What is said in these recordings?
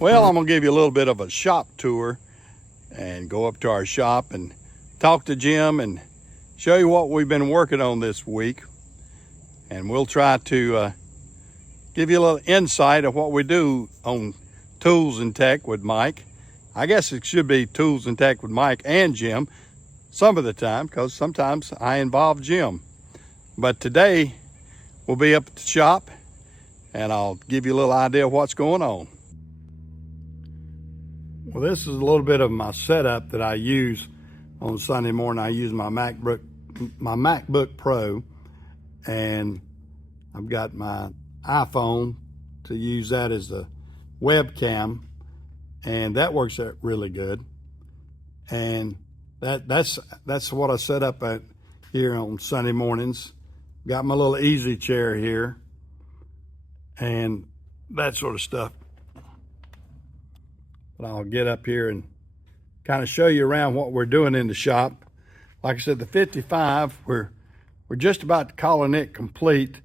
Well, I'm gonna give you a little bit of a shop tour and go up to our shop and talk to Jim and show you what we've been working on this week. And we'll try to give you a little insight of what we do on Tools and Tech with Mike. I guess it should be Tools and Tech with Mike and Jim some of the time, because sometimes I involve Jim. But today we'll be up at the shop and I'll give you a little idea of what's going on. Well, this is a little bit of my setup that I use on Sunday morning. I use my MacBook Pro, and I've got my iPhone to use that as a webcam, and that works out really good. And that's what I set up at here on Sunday mornings. Got my little easy chair here and that sort of stuff. But I'll get up here and kind of show you around what we're doing in the shop. Like I said, the 55, we're just about calling it complete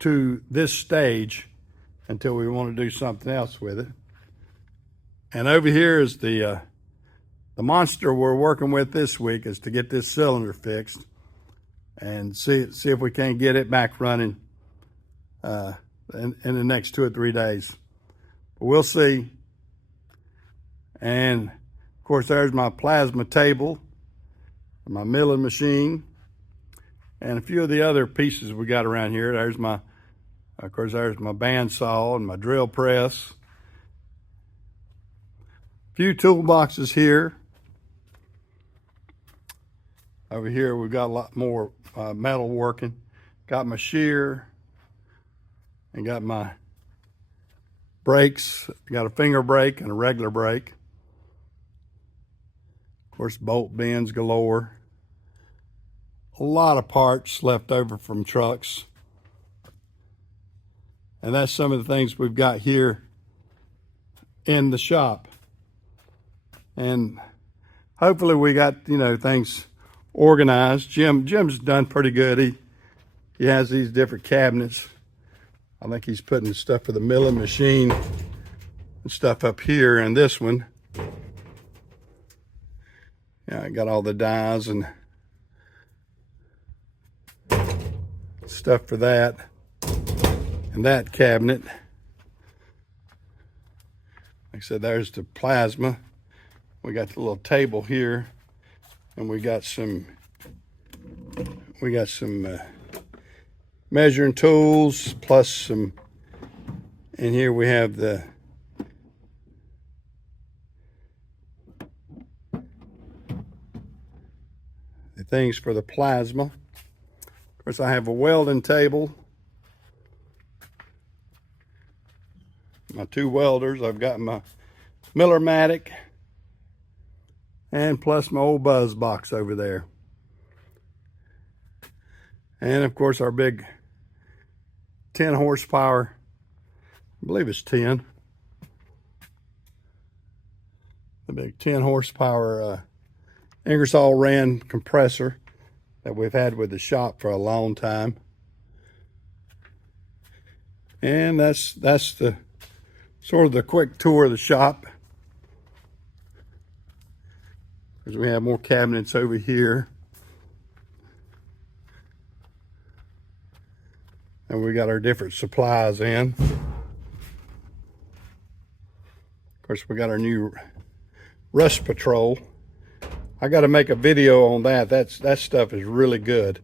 to this stage until we want to do something else with it. And over here is the monster we're working with this week, is to get this cylinder fixed and see if we can get it back running in the next 2 or 3 days. But we'll see. And of course, there's my plasma table, my milling machine, and a few of the other pieces we got around here. There's my bandsaw and my drill press. A few toolboxes here. Over here, we've got a lot more metal working. Got my shear and got my brakes. Got a finger brake and a regular brake. Of course, bolt bends galore. A lot of parts left over from trucks. And that's some of the things we've got here in the shop. And hopefully we got, things organized. Jim's done pretty good. He has these different cabinets. I think he's putting stuff for the milling machine and stuff up here, and this one. Yeah, I got all the dies and stuff for that. And that cabinet. Like I said, there's the plasma. We got the little table here, and we got some measuring tools, plus some, and here we have the things for the plasma. Of course, I have a welding table. My 2 welders. I've got my Miller-Matic, and plus my old Buzz box over there. And of course, our big 10 horsepower, I believe it's 10. The big 10 horsepower Ingersoll Rand compressor that we've had with the shop for a long time. And that's the sort of the quick tour of the shop. Because we have more cabinets over here. And we got our different supplies in. Of course, we got our new Rust Patrol. I got to make a video on that. That stuff is really good.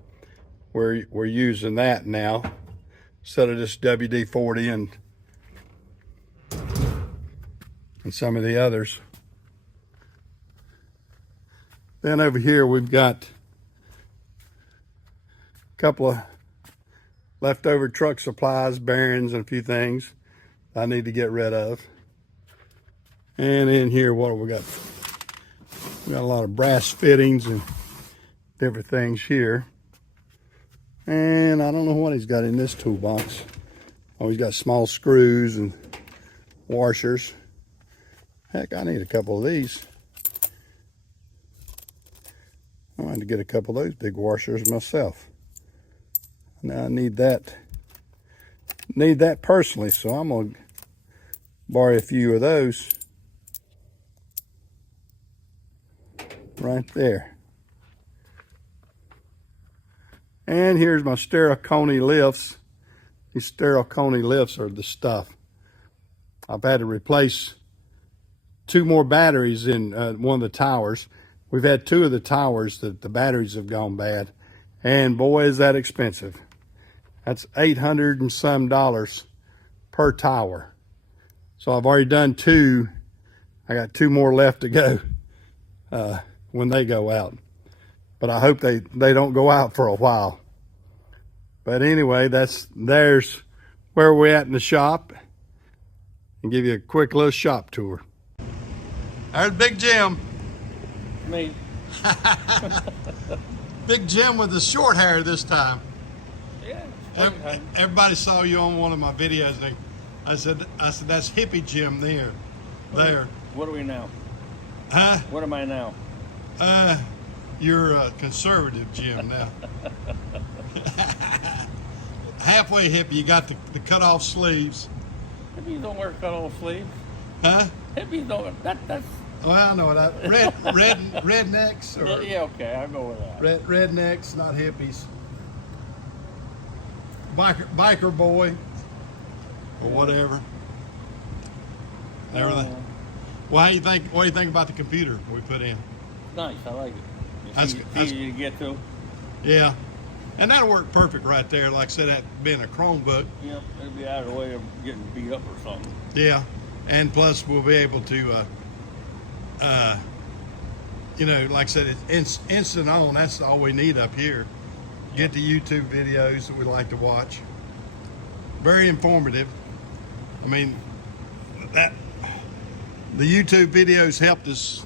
We're using that now instead of just WD-40 and some of the others. Then over here we've got a couple of leftover truck supplies, bearings, and a few things I need to get rid of. And in here, what have we got? We got a lot of brass fittings and different things here. And I don't know what he's got in this toolbox. Oh, he's got small screws and washers. Heck, I need a couple of these. I wanted to get a couple of those big washers myself. Now I need that personally, so I'm gonna Borrow a few of those. Right there. And here's my Stericone lifts. These Stericone lifts are the stuff. I've had to replace 2 more batteries in one of the towers. We've had 2 of the towers that the batteries have gone bad. And boy, is that expensive. That's $800 and some per tower. So I've already done 2. I got 2 more left to go when they go out. But I hope they don't go out for a while. But anyway, there's where we're at in the shop. And give you a quick little shop tour. There's Big Jim. Me. Big Jim with the short hair this time. Yeah. Everybody saw you on one of my videos. And I said that's hippie Jim there. What are we now? Huh? What am I now? You're a conservative Jim now. Halfway hippie. You got the cut off sleeves. Hippies don't wear cut-off sleeves. Huh? Hippies don't. That's. Well, I know that. Rednecks or Yeah, okay, I'll go with that. rednecks, not hippies. Biker boy or whatever. Everything. Well, what do you think about the computer we put in? Nice, I like it. That's easy to get to. Yeah, and that'll work perfect right there. Like I said, that being a Chromebook. Yep, it'll be out of the way of getting beat up or something. Yeah, and plus we'll be able to, you know, like I said, it's instant on. That's all we need up here. Get the YouTube videos that we like to watch. Very informative. I mean, the YouTube videos helped us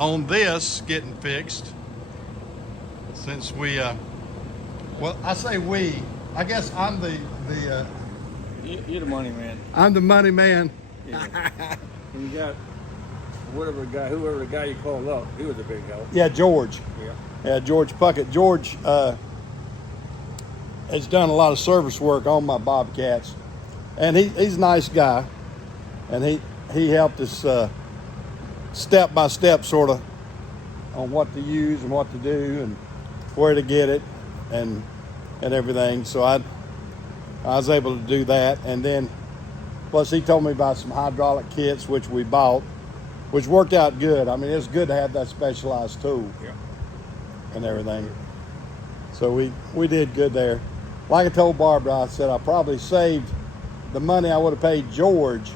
on this getting fixed. Since we, well, I say we. I guess I'm You're the money man. I'm the money man. Yeah. And you got whoever the guy you called up, he was a big help. Yeah, George. Yeah. Yeah, George Puckett. George has done a lot of service work on my Bobcats, and he's a nice guy, and he helped us step by step sort of on what to use and what to do and where to get it and everything. So I was able to do that, and then plus he told me about some hydraulic kits which we bought, which worked out good. I mean, it's good to have that specialized tool. Yeah. And everything. So we did good there. Like I told Barbara, I said I probably saved the money I would have paid George,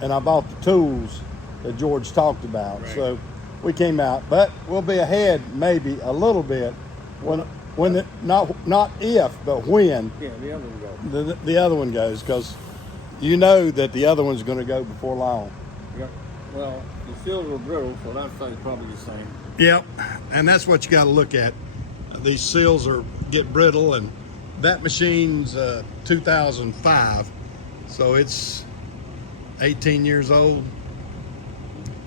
and I bought the tools that George talked about. Right. So we came out, but we'll be ahead maybe a little bit when it, not if, but when Yeah, the other one goes. the other one goes, because you know that the other one's going to go before long. Yeah. Well, the seals were brittle, so that's probably the same. Yep, and that's what you got to look at. These seals get brittle, and that machine's 2005, so it's 18 years old.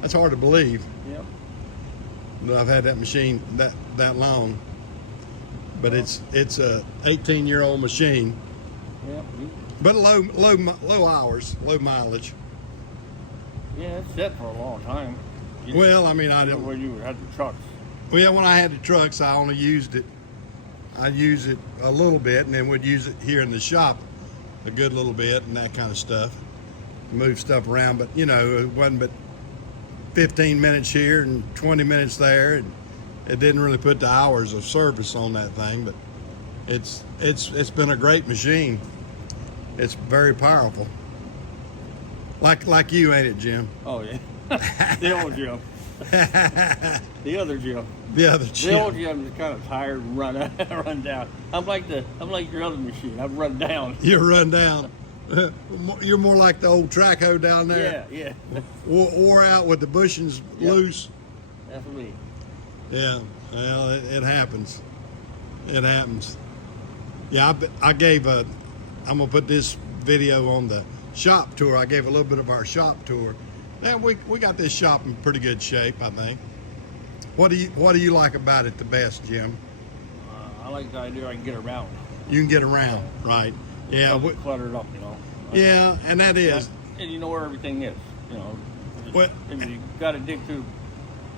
That's hard to believe Yep. that I've had that machine that long, but it's a 18-year-old machine, Yep. but low hours, low mileage. Yeah, it's set for a long time. Well, I mean, I don't. When you had the trucks. Well, when I had the trucks, I only used it. I use it a little bit, and then would use it here in the shop a good little bit, and that kind of stuff. Move stuff around, but you know, it wasn't but 15 minutes here and 20 minutes there, and it didn't really put the hours of service on that thing. But it's been a great machine. It's very powerful. Like you, ain't it, Jim? Oh yeah. The old Jim. The other Jim. The other The old Jim. Jim is kind of tired and run down. I'm like your other machine. I've run down. You're run down. You're more like the old track hoe down there. Yeah. Wore out with the bushings loose. That's me. Yeah, well, it happens. It happens. Yeah, I'm gonna put this video on the shop tour. I gave a little bit of our shop tour. Now we got this shop in pretty good shape, I think. What do you like about it the best, Jim? I like the idea I can get around. You can get around, right? Yeah. Don't get cluttered up, you know. Yeah, and that is and you know where everything is. You know, What? if you got to dig through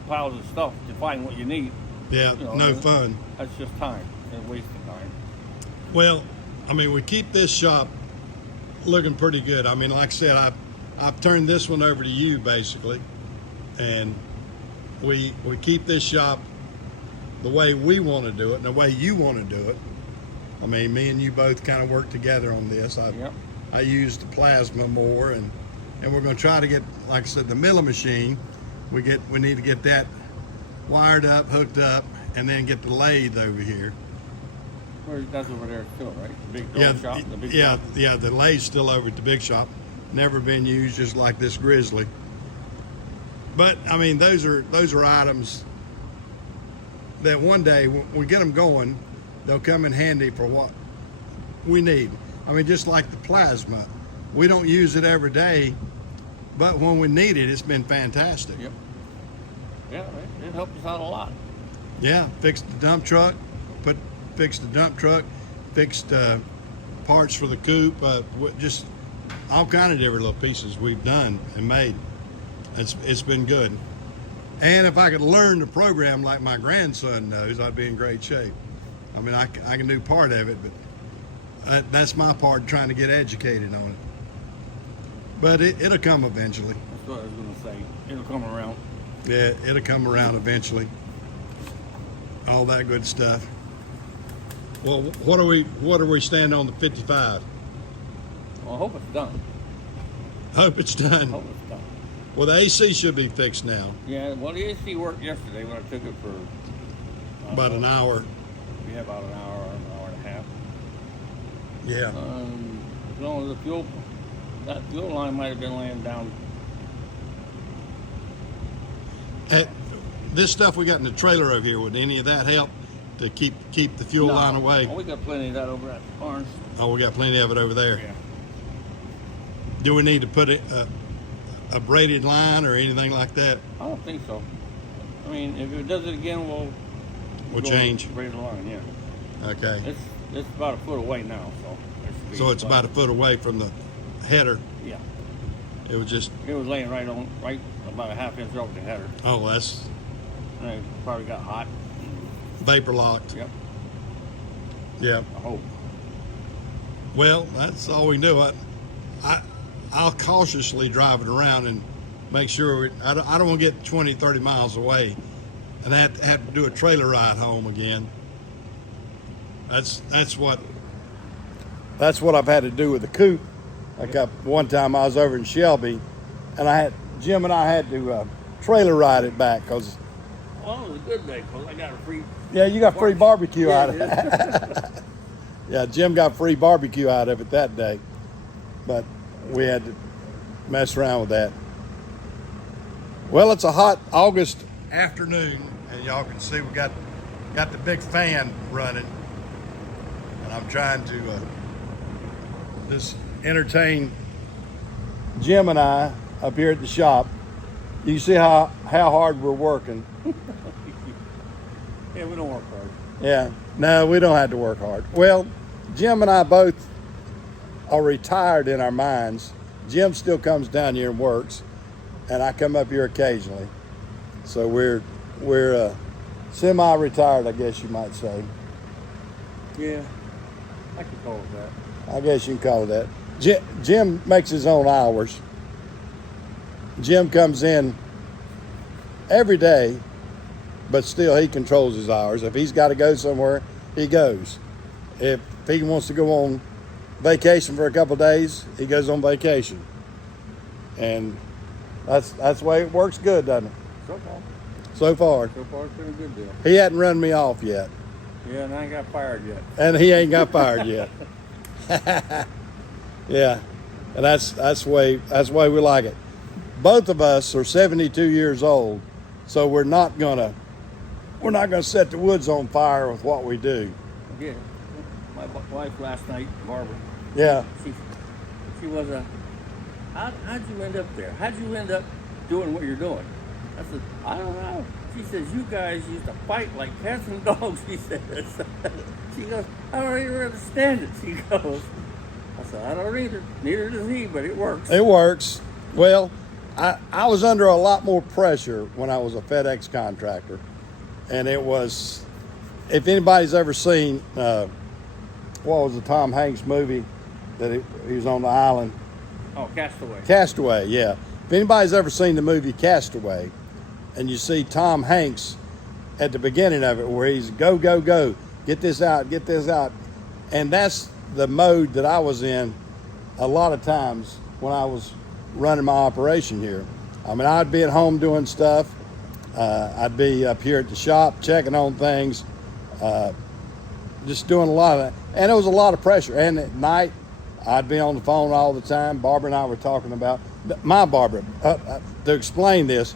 piles of stuff to find what you need, Yeah, you know, no fun. that's just time and wasting time. Well, I mean, we keep this shop looking pretty good. I mean, like I said, I've turned this one over to you basically, and we keep this shop the way we want to do it and the way you want to do it. I mean, me and you both kind of work together on this. Yep. I use the plasma more, and we're going to try to get, like I said, the milling machine. We need to get that wired up, hooked up, and then get the lathe over here. That's over there still, right? The big Yeah, shop. The big yeah, shop. yeah. The lathe's still over at the big shop. Never been used, just like this Grizzly. But I mean, those are items that one day when we get them going, they'll come in handy for what we need. I mean, just like the plasma, we don't use it every day, but when we need it, it's been fantastic. Yep. Yeah, it helped us out a lot. Yeah, fixed the dump truck, fixed the dump truck, fixed parts for the coupe, just all kind of different little pieces we've done and made. It's been good. And if I could learn the program like my grandson knows, I'd be in great shape. I mean, I can do part of it, but that's my part, trying to get educated on it. But it'll come eventually. That's what I was going to say. It'll come around. Yeah, it'll come around eventually. All that good stuff. Well, what are we standing on the 55? Well, I hope it's done. Hope it's I done. hope it's done. Well, the AC should be fixed now. Yeah, well, the AC worked yesterday when I took it for About an hour. Yeah, about an hour and a half. Yeah. As long as that fuel line might have been laying down. This stuff we got in the trailer over here, would any of that help to keep the fuel line away? Oh, we got plenty of that over at the barns. Oh, we got plenty of it over there. Yeah. Do we need to put a braided line or anything like that? I don't think so. I mean, if it does it again, we'll go change. Braid the line, yeah. Okay. It's about a foot away now, so. So it's about a foot away from the header. Yeah. It was laying right about a half inch over the header. Oh, that's And it probably got hot. vapor locked. Yep. Yeah. I hope. Well, that's all we can do. I'll cautiously drive it around and make sure I don't want to get 20, 30 miles away and have to do a trailer ride home again. That's what I've had to do with the coupe. Like one time I was over in Shelby, and Jim and I had to trailer ride it back because. Well, it was a good day because I got a free. Yeah, you got free barbecue out of it. Yeah. Yeah, Jim got free barbecue out of it that day, but we had to mess around with that. Well, it's a hot August afternoon, and y'all can see we got the big fan running, and I'm trying to just entertain Jim and I up here at the shop. You see how hard we're working. Yeah, we don't work hard. Yeah, no, we don't have to work hard. Well, Jim and I both are retired in our minds. Jim still comes down here and works, and I come up here occasionally. So we're semi-retired, I guess you might say. Yeah, I can call it that. I guess you can call it that. Jim makes his own hours. Jim comes in every day, but still he controls his hours. If he's got to go somewhere, he goes. If he wants to go on vacation for a couple of days, he goes on vacation. And that's the way it works good, doesn't it? So far. So far. So far, it's been a good deal. He hadn't run me off yet. Yeah, and I ain't got fired yet. And he ain't got fired yet. Yeah. And that's the way we like it. Both of us are 72 years old, so we're not gonna set the woods on fire with what we do. Yeah. My wife last night, Barbara, Yeah. she was how'd you end up there? How'd you end up doing what you're doing? I said, I don't know. She says, you guys used to fight like cats and dogs, she says. She goes, I don't even understand it, she goes. I said, I don't either. Neither does he, but it works. It works. Well, I was under a lot more pressure when I was a FedEx contractor. And it was, if anybody's ever seen, what was the Tom Hanks movie that he was on the island? Oh, Castaway. Castaway, yeah. If anybody's ever seen the movie Castaway, and you see Tom Hanks at the beginning of it where he's go, go, go, get this out, and that's the mode that I was in a lot of times when I was running my operation here. I mean, I'd be at home doing stuff. I'd be up here at the shop checking on things, just doing a lot of that. And it was a lot of pressure. And at night, I'd be on the phone all the time. Barbara and I were talking about, my Barbara, to explain this,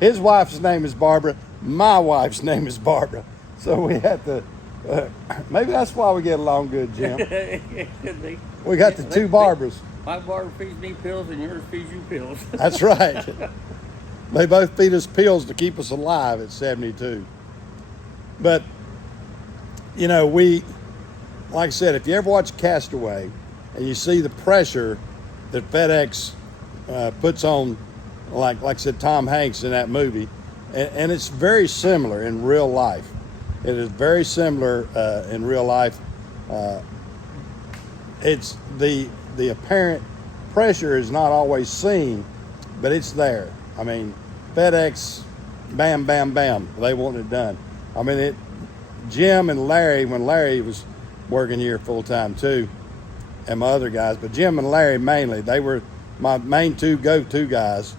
his wife's name is Barbara, my wife's name is Barbara. So we had to, maybe that's why we get along good, Jim. Could be. We got the two Barbaras. My Barbara feeds me pills and yours feeds you pills. That's right. They both feed us pills to keep us alive at 72. But, you know, like I said, if you ever watch Castaway and you see the pressure that FedEx puts on, like I said, Tom Hanks in that movie, and it's very similar in real life. It is very similar in real life. It's the apparent pressure is not always seen, but it's there. I mean, FedEx, bam, bam, bam, they want it done. I mean, Jim and Larry, when Larry was working here full time too, and my other guys, but Jim and Larry mainly, they were my main two go-to guys.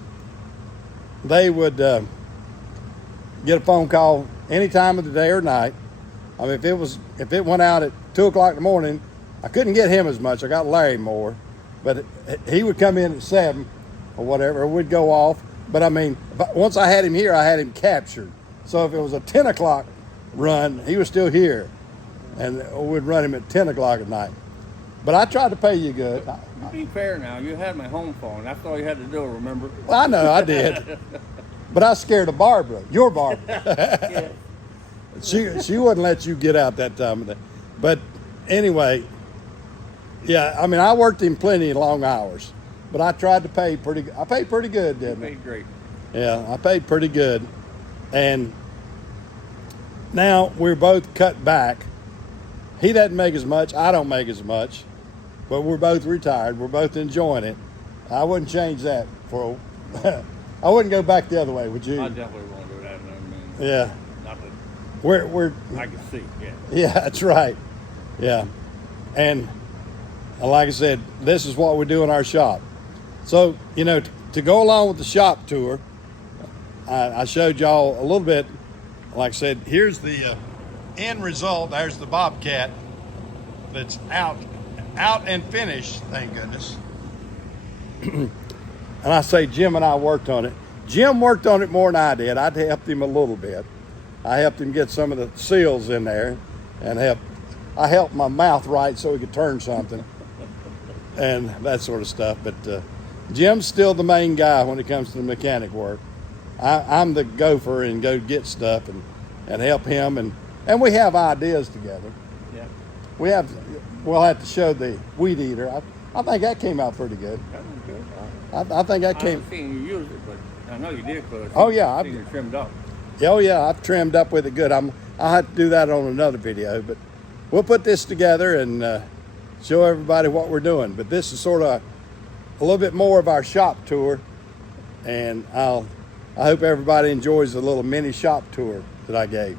They would get a phone call any time of the day or night. I mean, if it went out at 2 o'clock in the morning, I couldn't get him as much. I got Larry more, but he would come in at 7 or whatever, or we'd go off. But I mean, once I had him here, I had him captured. So if it was a 10 o'clock run, he was still here, and we'd run him at 10 o'clock at night. But I tried to pay you good. To be fair now, you had my home phone. That's all you had to do, remember? Well, I know, I did. But I scared of Barbara, your Barbara. Yeah. She wouldn't let you get out that time of day. But anyway, yeah, I mean, I worked in plenty of long hours, but I tried to pay pretty good. I paid pretty good, didn't I? You paid great. Yeah, I paid pretty good. And now we're both cut back. He doesn't make as much. I don't make as much. But we're both retired. We're both enjoying it. I wouldn't change that for I wouldn't go back the other way, would you? I definitely won't do that. I mean, Yeah. not that We're I can see, yeah. Yeah, that's right. Yeah. And like I said, this is what we do in our shop. So, you know, to go along with the shop tour, I showed y'all a little bit. Like I said, here's the end result. There's the Bobcat that's out and finished, thank goodness. And I say Jim and I worked on it. Jim worked on it more than I did. I helped him a little bit. I helped him get some of the seals in there, and I helped my mouth right so he could turn something and that sort of stuff. But Jim's still the main guy when it comes to the mechanic work. I'm the gopher and go get stuff and help him, and we have ideas together. Yeah. We'll have to show the weed eater. I think that came out pretty good. That was good. I think that I came. haven't seen you use it, but I know you did, because Oh, yeah, I've- you're trimmed up. Oh yeah, I've trimmed up with it good. I'll have to do that on another video, but we'll put this together and show everybody what we're doing. But this is sort of a little bit more of our shop tour, and I hope everybody enjoys the little mini shop tour that I gave.